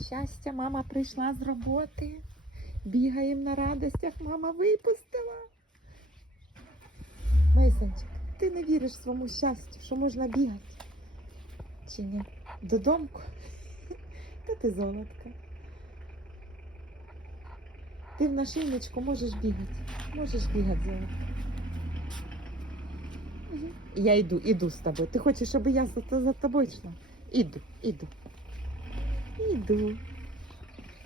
Щастя, мама прийшла з роботи. Бігаємо на радостях, мама випустила. Мейсончик, ти не віриш своєму щастю, що можна бігати? Чи ні? Додому? Та ти золотка. Ти в нашийничку можеш бігати. Можеш бігати, золотка. Я йду, іду з тобою. Ти хочеш, щоб я за, за тобою йшла? Іду, іду. Іду.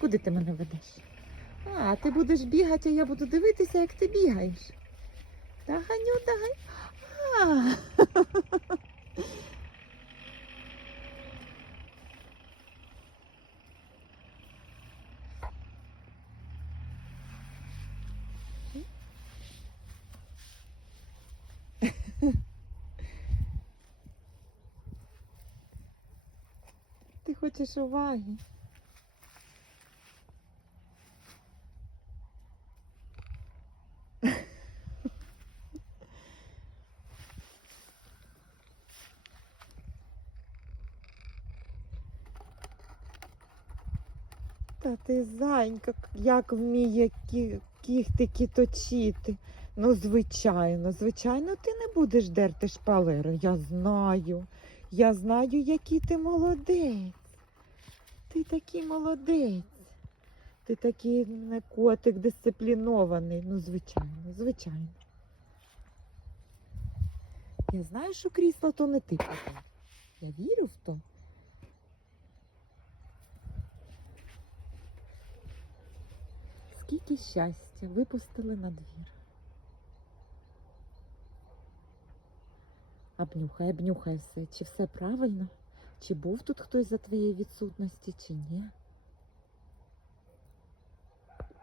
Куди ти мене ведеш? А, ти будеш бігати, а я буду дивитися, як ти бігаєш. Та ганю, та гань. А. Ти хочеш уваги. Та ти зайка, як вміє кі- кіхтики точити. Ну, звичайно, звичайно, ти не будеш дерти шпалери. Я знаю. Я знаю, який ти молодець. Ти такий молодець. Ти такий не котик дисциплінований. Ну, звичайно, звичайно. Я знаю, що крісло то не ти купив. Я вірю в то. Скільки щастя випустили на двір. Обнюхай, обнюхай все, чи все правильно, чи був тут хтось за твоєї відсутності, чи ні.